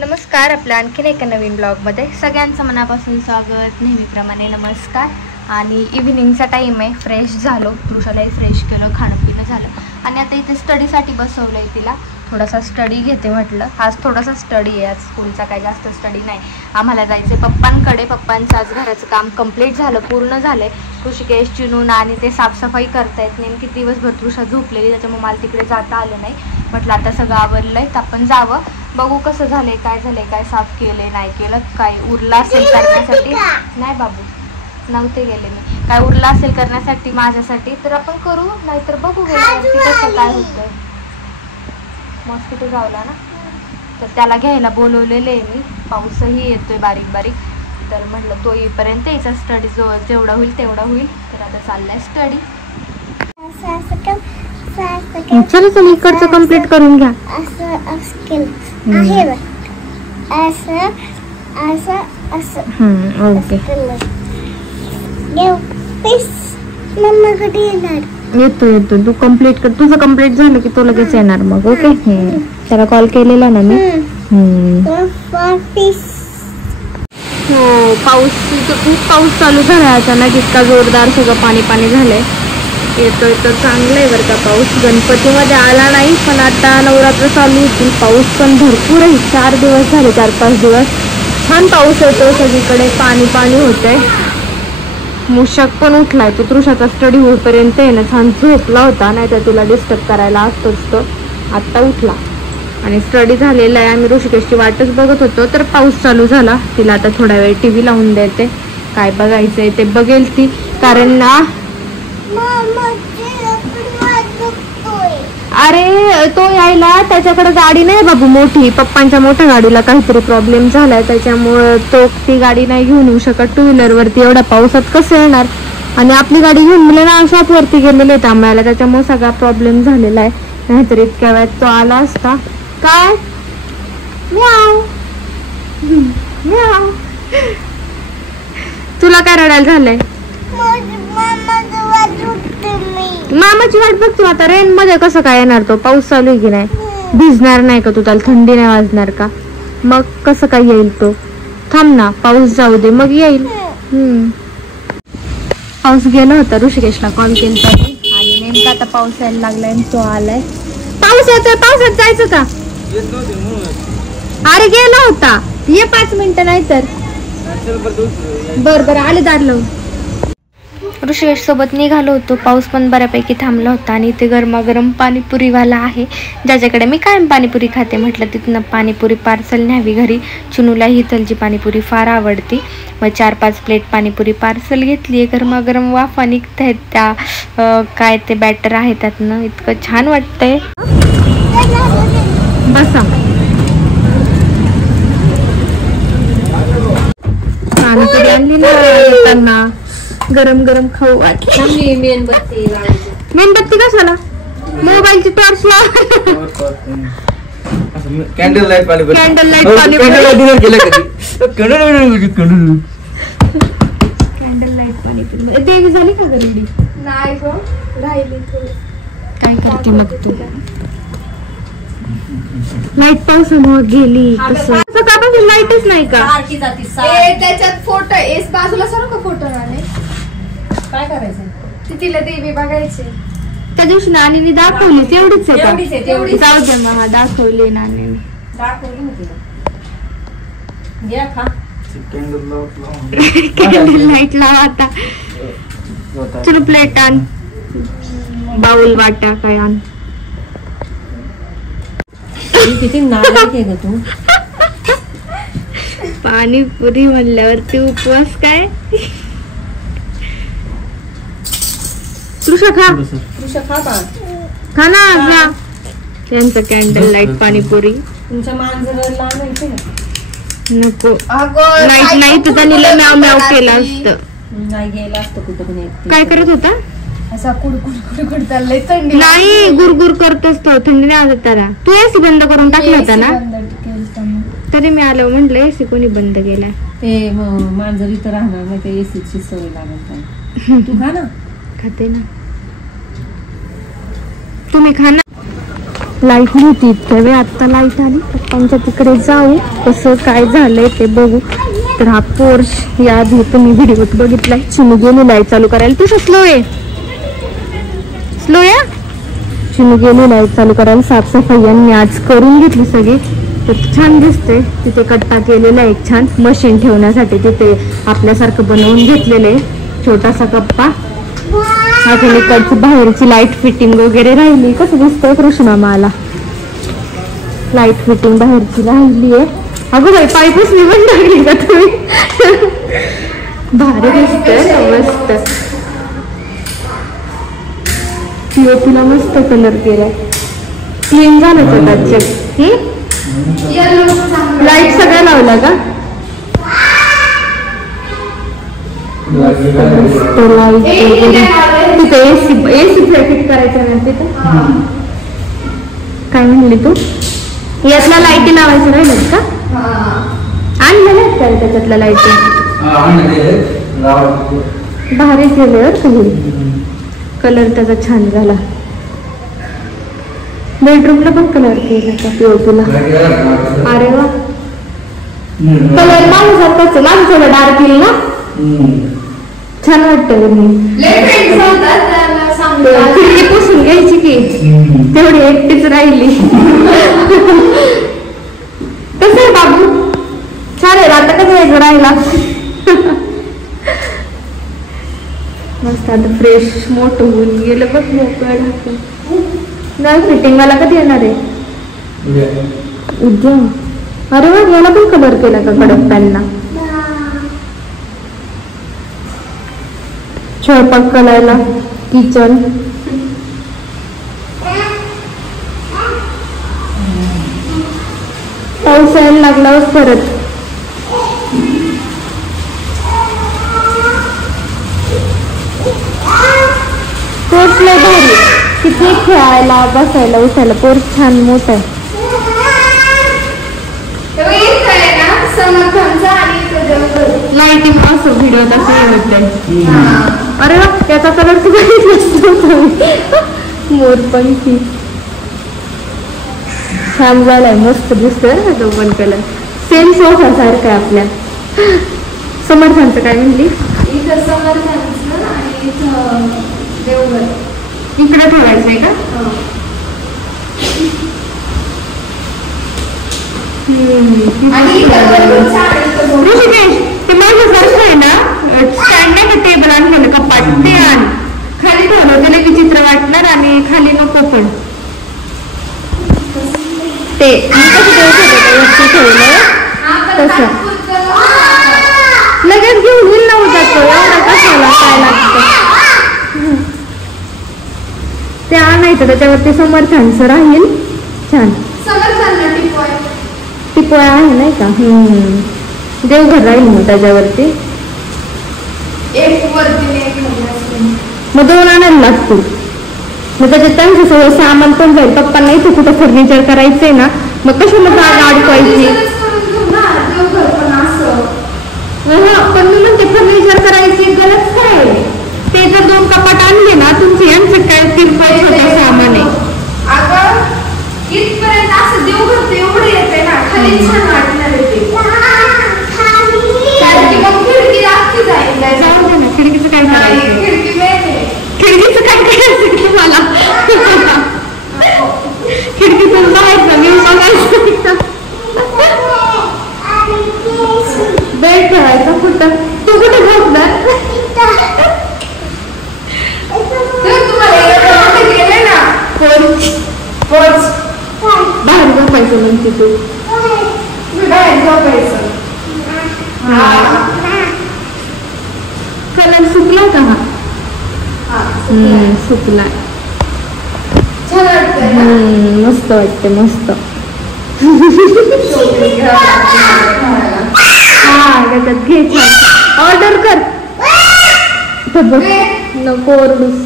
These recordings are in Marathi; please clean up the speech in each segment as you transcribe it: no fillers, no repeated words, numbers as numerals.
नमस्कार, आपल्या आणखीन एका नवीन ब्लॉगमध्ये सगळ्यांचं मनापासून स्वागत. नेहमीप्रमाणे नमस्कार. आणि इव्हिनिंगचा टाईम आहे. फ्रेश झालो, पुरुषालाही फ्रेश केलं, खाणं पिणं झालं आणि आता इथे स्टडीसाठी बसवलं आहे तिला. थोडासा स्टडी घेते म्हटलं. आज थोडासा स्टडी आहे, आज स्कूलचा काही जास्त स्टडी नाही. आम्हाला जायचं आहे पप्पांकडे. पप्पांचं आज घराचं काम कंप्लीट झालं, पूर्ण झालं आहे. ऋषिकेश चिनून आणि ते साफसफाई करतायत. नेमकी दिवसभर तृषा झोपलेली, त्याच्यामुळे मला तिकडे जाता आलं नाही. म्हटलं आता सगळं आवरलं आहे तर आपण जावं, बघू कसं झालंय, काय झालंय, काय साफ केलंय, नाही केलं, काय उरलं असेल करण्यासाठी. नाही बाबू, नव्हते गेले मी. काय उरलं असेल करण्यासाठी माझ्यासाठी तर आपण करू, नाहीतर बघू कसं काय होतंय. मॉस्किटो गावला ना, तर त्याला घ्यायला बोलवलेलं आहे मी. पाऊसही येतोय बारीक बारीक, तर म्हटलं तो येईपर्यंत याचा स्टडी जेवढा होईल तेवढा होईल. तर आता चाललाय स्टडी. चला चला इकडचं कम्प्लीट करून घ्या. ओके, येतो येतो. तू कम्प्लीट कर, तुझं कम्प्लीट झालं की तो लगेच येणार मग. ओके, त्याला कॉल केलेला ना मी. हो, खूप पाऊस चालू झाला अचानक, इतका जोरदार, सगळं पाणी पाणी झालंय. येतोय तर चांगलं आहे बरं का पाऊस. गणपतीमध्ये आला नाही, पण आता नवरात्र चालू होतील, पाऊस पण भरपूर आहे. 4 दिवस झाले, 4-5 दिवस छान पाऊस येतो सगळीकडे, पाणी पाणी होतंय. मूषक पण उठलाय, तो तृषाचा स्टडी होईपर्यंत आहे ना छान झोपला होता, नाही तर तुला डिस्टर्ब करायला असतोच तो. आत्ता उठला आणि स्टडी झालेला आहे. आम्ही ऋषिकेशची वाटच बघत होतो, तर पाऊस चालू झाला. तिला आता थोडा वेळ TV लावून देते, काय बघायचंय ते बघेल ती. कारण ना, अरे तो यायला, त्याच्याकडे गाडी नाही बाबू मोठी. पप्पांच्या मोठ्या गाडीला काहीतरी प्रॉब्लेम झालाय, त्याच्यामुळे तो ती गाडी नाही घेऊन येऊ शकत. 2 व्हीलरवरती एवढ्या पावसात कसं येणार. आणि आपली गाडी घेऊन मुलं ना शॉपवरती गेलेले आहेत आम्हाला, त्याच्यामुळे सगळा प्रॉब्लेम झालेला आहे. नाहीतर इतक्या वेळात तो आला असता. काय म्याव म्याव, तुला काय रडायला झालंय? मामाची वाट बघतो आता. रेन मध्ये कसं काय येणार तो, पाऊस चालू आहे की नाही. भिजणार नाही का तू, त्याला थंडी नाही वाजणार का, मग कसं काय येईल तो. थांब ना, पाऊस जाऊ दे मग येईल. पाऊस गेला होता, ऋषिकेशला कॉल केला आणि नेमका आता पाऊस यायला लागलाय, तो आलाय. पाऊस येतोय, पावसात जायचं का? अरे गेला होता, ये 5 मिनिटं नाही तर. बर आले दार लावून. ऋषिकेश सोबत निघालो होतो. पाऊस पण बऱ्यापैकी थांबला होता आणि इथे गरमागरम पाणीपुरीवाला आहे, ज्याच्याकडे मी कायम पाणीपुरी खाते. म्हटलं तिथनं पाणीपुरी पार्सल न्यावी घरी. चिनूला हिथलची पाणीपुरी फार आवडती, मग 4-5 प्लेट पाणीपुरी पार्सल घेतली. गरमागरम वाफा निघतायत त्या, काय ते बॅटर आहे त्यातनं, इतकं छान वाटतंय. बसा, पाणीपुरी आणली ना येताना, गरम गरम खाऊ वाटली. मेणबत्ती कशाला? मोबाईलची टॉर्च लाव. Candle light panipuri. देवी झाली का रेडी? नाही गो, राहिली. काय करते मग तू? लाईट पावसामुळे गेली. सकाळपासून लाईटच नाही का? त्याच्यात फोटो एस बाजूला सर्व का फोटो आले. काय करायचं, तिला देवी बघायची. त्या दिवशी नानीने दाखवली, तेवढीच आहे. जाऊ दे मग, दाखवली नानीने. कॅन्डल लाईट लावा आता. चलो प्लेट आण, बाउल वाटा काय आण. किती नालायक आहे ग तू. पाणीपुरी म्हणल्यावरती उपवास काय. तृषा खा ना. त्यांचं कॅन्डल लाईट पाणीपुरी. तुमच्या मांजराला नको, लाईट नाही तर त्यांनी म्याव म्याव केलं असतं. नाही गेलं असतं कुठं. काय करत होता असा, कुडकुड चाललंय. थंडी नाही, गुरगुर करतोच तो, थंडी नाही वाजत त्याला. तू एसी बंद करून टाकला होता ना, तरी मी आलो म्हंटल एसी कोणी बंद केला. ते मांजर इथं राहणार नाही, ते एसीची सवय लागेल. तू खा ना. खाते ना, तुम्ही खा ना. लाईट नव्हती इतक्या वेळ, आत्ता लाईट आली. पप्पांच्या तिकडे जाऊ, कसं काय झालंय ते बघू. तर हा पोर्च या आधी तुम्ही व्हिडिओत बघितलाय. चिनू गेली लाईट चालू करायला. तसं स्लो आहे, स्लो आहे. चिनू गेली लाईट चालू करायला. साफसफाई यांनी आज करून घेतली सगळी. तर छान दिसते. तिथे कट्टा केलेला आहे एक छान मशीन ठेवण्यासाठी. तिथे आपल्यासारखं बनवून घेतलेलं आहे छोटासा कप्पा. अजून इकडची बाहेरची लाईट फिटिंग वगैरे राहिली. कसं दिसतंय कृष्णामाला लाईट फिटिंग बाहेरची राहिली आहे. अगं बाई पाईपच निवडून टाकली का तुम्ही? भारी दिसतंय मस्त. पीओपीला मस्त कलर केलाय. क्लीन झालं चकाचक. लाईट सगळ्या लावला का? तिथे एसी फिट करायचं ना तिथे. काय म्हणली तू? यातल्या लाईटी लावायचं राहिलं का? आणलं नाही का त्याच्यातल्या लाईटी? भारी केलं तुम्ही. कलर त्याचा छान झाला. बेडरूमला पण कलर केला का पीओपीला? अरे वा. कलर माझ्यासारखाच, माझं थोडं डार्क येईल ना, छान वाटतं. खिडकी पुसून घ्यायची की तेवढी एकटीच राहिली. कसं आहे बाबू? छान आहे. आता कसं यायचं राहिला. मस्त. आता फ्रेश मोठं होऊन गेलं बघ. मोकळं नाही. फिटिंग मला कधी येणार आहे? उद्या. अरे वा. याला पण कलर केला का कडक पॅनला? स्वयंपाक करायला किचन. पाऊस यायला लागलाच परत. पोर्च लय भारी. किती खेळायला बसायला उठायला पोर्च छान मोठं आहे. लाईटिंग असं व्हिडिओ तसं होत. अरे वा. त्याचा कलर मोरपंखी छान झालाय. मस्त दिसतोय ना तो पण कलर. सेम सोफा सारखा आहे आपल्या. समर्थांचं काय म्हणली? इकडे ठेवायचंय का? ऋषिकेश ते माझ्यासारखं आहे ना, स्टँड नाही का टेबल आणलं कपाट ते आण. खाली ठेवलं त्याला विचित्र वाटणार आणि खाली नको पण. ते ठेवलं तसं लगेच घेऊन येईल ना उद्या. तो एवढा कशाला काय लागतं ते आणायचं. त्याच्यावरती समर्थांचं राहील छान. टिपोळा आहे नाही का? देवघर राहील मग त्याच्यावरती. मग 2 आणायला लागतील. मग त्याच्यात त्यांचं सगळं सामान पण जाईल. पप्पांना इथे कुठं फर्निचर करायचंय ना, मग कशाला जागा अडकवायची? पण मी म्हणते फर्निचर करायची गरज काय? ते जर 2 कपाट आणले ना तुमचे, यांचं काय किरकोळ छोटं सामान आहे. इथपर्यंत असं देवघर ते एवढं येते ना, खाली छान वाटणार आहे ते. मग खिडकी लागती जाईल. जाऊ दे ना. खिडकीचं काय करायचं? खिडकीचं काय करायचं तुम्हाला? खिडकीतून जायचं मी बघायचं. बेड ठेवायचा कुठं? तू कुठे झोपणार? तुम्हाला गेले ना पोर्च बाहेर झोपायचं म्हणते तू. बाहेर झोपायचं. कलर सुकला का? हा सुकला. मस्त वाटते. मस्त. हा त्याच्यात घे. ऑर्डर कर. नको ओरडूस.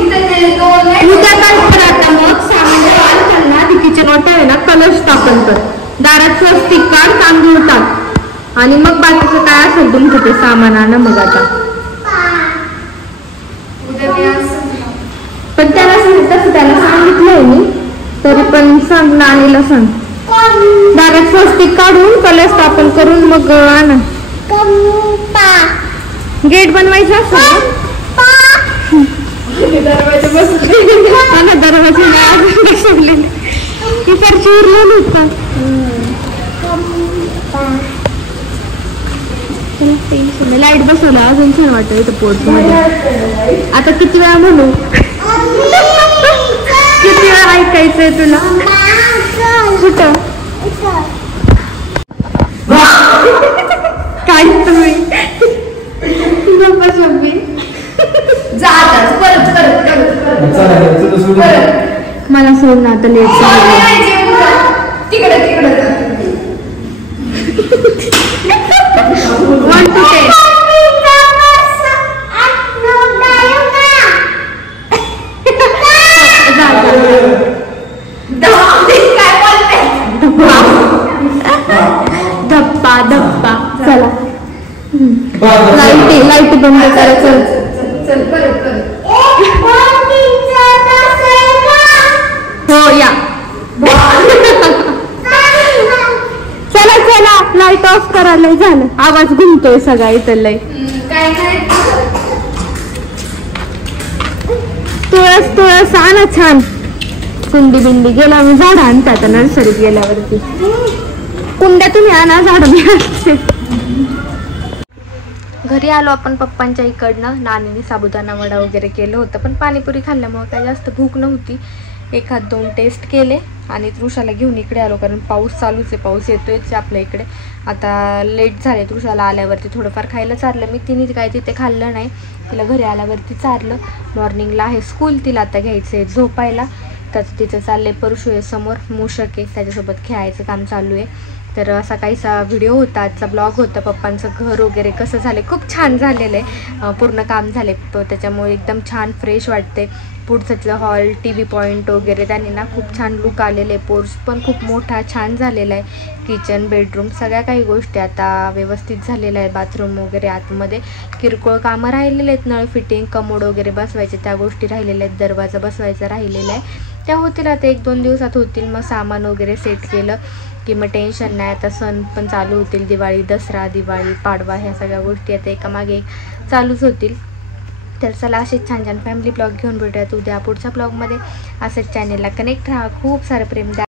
उद्या काय कर आता मग सामान ना ती किचन वाटा आहे ना कलश स्थापन कर. दारात स्वस्तिक काढ, तांदूळ टाक आणि मग बाकीचं काय असेल तुमचं ते सामान आणा. मग आता पण त्याला तसं त्याला सांगितलंय मी, तरी पण सांग नानीला सांग. दारात स्वस्तिक काढून कलश स्थापन करून मग आणा. गेट बनवायचं असं दरवाजा बसवले इकडची उरलेली होता. लाईट बसवला अजून छान वाटत इथं पोर्च मध्ये. आता किती वेळा म्हणू, किती वेळा ऐकायचंय तुला? कुठं काय तुम्ही मला सोड ना आता लेट तिकडे तिकडे 1 to 10. धप्पा धप्पा चला. लाईट बंद करा. चल परत हो या. चला चला लाईट ऑफ करायला झालं. आवाज घुमतोय सगळा इथं लय. तुळस तुळस आणा छान. कुंडी बिंडी गेला मी झाड आणते आता नर्सरीत गेल्यावरती. कुंड्या तुम्ही आणा, झाड मी आणते. घरी आलो आपण पप्पांच्या इकडनं. नानीने साबुदाणा वडा वगैरे केलं होतं, पण पाणीपुरी खाल्ल्यामुळे काही जास्त भूक नव्हती. 1-2 टेस्ट केले आणि तृषाला घेऊन इकडे आलो, कारण पाऊस चालूच आहे. पाऊस येतोयच आपल्या इकडे. आता लेट झाले. तृषाला आल्यावरती थोडंफार खायला चारलं मी. तिने काय तिथे खाल्लं नाही. तिला घरी आल्यावरती चारलं. मॉर्निंगला आहे स्कूल, तिला आता घ्यायचं आहे झोपायला. तर तिचं चाललं आहे. परशू आहे समोर, मूषक आहे, त्याच्यासोबत खेळायचं काम चालू आहे. तर असा काहीसा व्हिडिओ होता, आजचा ब्लॉग होता. पप्पांचं घर वगैरे कसं झालं, खूप छान झालेलं आहे. पूर्ण काम झाले त्याच्यामुळे एकदम छान फ्रेश वाटते. पुढचं हॉल, TV पॉईंट वगैरे त्यांनी ना खूप छान लुक आलेले आहे. पोर्च पण खूप मोठा छान झालेला आहे. किचन, बेडरूम सगळ्या काही गोष्टी आता व्यवस्थित झालेल्या आहेत. बाथरूम वगैरे आतमध्ये किरकोळ कामं राहिलेले आहेत. नळ फिटिंग, कमोड वगैरे बसवायचे त्या गोष्टी राहिलेल्या आहेत. दरवाजा बसवायचा राहिलेला आहे. त्या होतील आता 1-2 दिवसात होतील. मग सामान वगैरे सेट केलं की मग टेन्शन नाही. आता सण पण चालू होतील. दिवाळी, दसरा, दिवाळी, पाडवा ह्या सगळ्या गोष्टी आता एकामागे चालूच होतील. तर चला असेच छान छान फॅमिली ब्लॉग घेऊन भेटूयात उद्या पुढच्या ब्लॉगमध्ये. असंच चॅनेलला कनेक्ट राहा. खूप सारं प्रेम द्या.